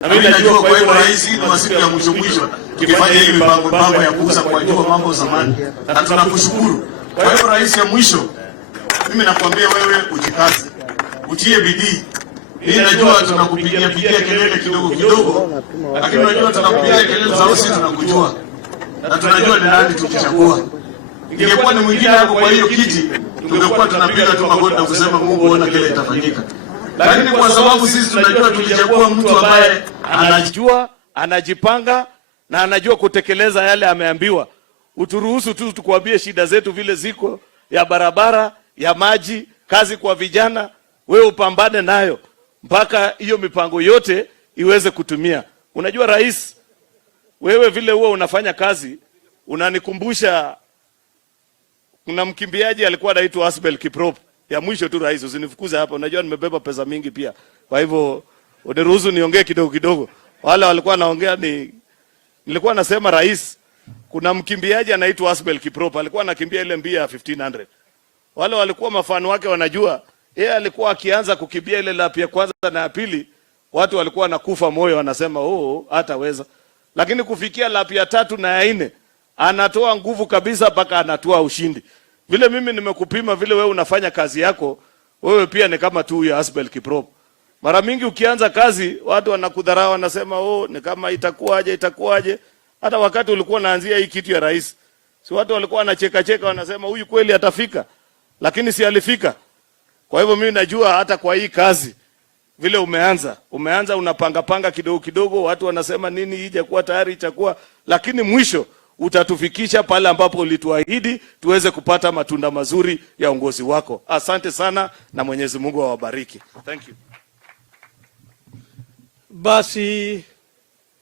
Na mimi najua kwa hiyo rais ni siku ya mwisho tukifanya hivi mambo ya kuuza kwa jua mambo zamani. Na tunakushukuru. Kwa hiyo rais ya mwisho mimi nakwambia wewe ujikaze. Utie bidii. Mimi najua tunakupigia kelele kidogo, lakini unajua tunakupigia kelele za sisi tunakujua. Na tunajua ni nani tukichagua. Ingekuwa ni mwingine hapo kwa hiyo kiti, tungekuwa tunapiga tu magoti na kusema Mungu ona kile kitafanyika. Lakini kwa sababu sisi tunajua tulichagua mtu ambaye anajua, anajipanga na anajua kutekeleza yale ameambiwa. Uturuhusu tu tukuambie shida zetu vile ziko, ya barabara, ya maji, kazi kwa vijana, wewe upambane nayo mpaka hiyo mipango yote iweze kutumia. Unajua rais, wewe vile huwa unafanya kazi, unanikumbusha kuna mkimbiaji alikuwa anaitwa Asbel Kiprop. Ya mwisho tu rais, usinifukuze hapa. Unajua nimebeba pesa mingi pia. Kwa hivyo uniruhusu niongee kidogo. Wale walikuwa naongea nilikuwa nasema rais, kuna mkimbiaji anaitwa Asbel Kiprop, alikuwa anakimbia ile mbio ya 1500. Wale walikuwa mafano wake wanajua, yeye alikuwa akianza kukimbia ile lap ya kwanza na ya pili, watu walikuwa nakufa moyo wanasema hataweza. Lakini kufikia lap ya 3 na ya 4, anatoa nguvu kabisa mpaka anatoa ushindi. Vile mimi nimekupima vile wewe unafanya kazi yako, wewe pia ni kama tu ya Asbel Kiprop. Mara mingi ukianza kazi, watu wanakudharau wanasema ni kama itakuwaje. Hata wakati ulikuwa unaanzia hii kitu ya rais, si watu walikuwa wanacheka wanasema huyu kweli atafika, lakini si alifika. Kwa hivyo mimi najua hata kwa hii kazi vile umeanza unapanga kidogo, watu wanasema nini hija kuwa tayari itakuwa, lakini mwisho utatufikisha pale ambapo ulituahidi tuweze kupata matunda mazuri ya uongozi wako. Asante sana na Mwenyezi Mungu awabariki. Thank you. Basi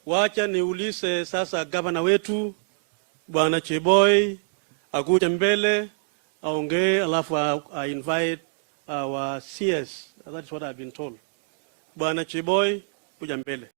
wacha niulize sasa gavana wetu Bwana Cheruiyot akuje mbele aongee, alafu I invite our CS. That is what I've been told. Bwana Cheruiyot kuja mbele.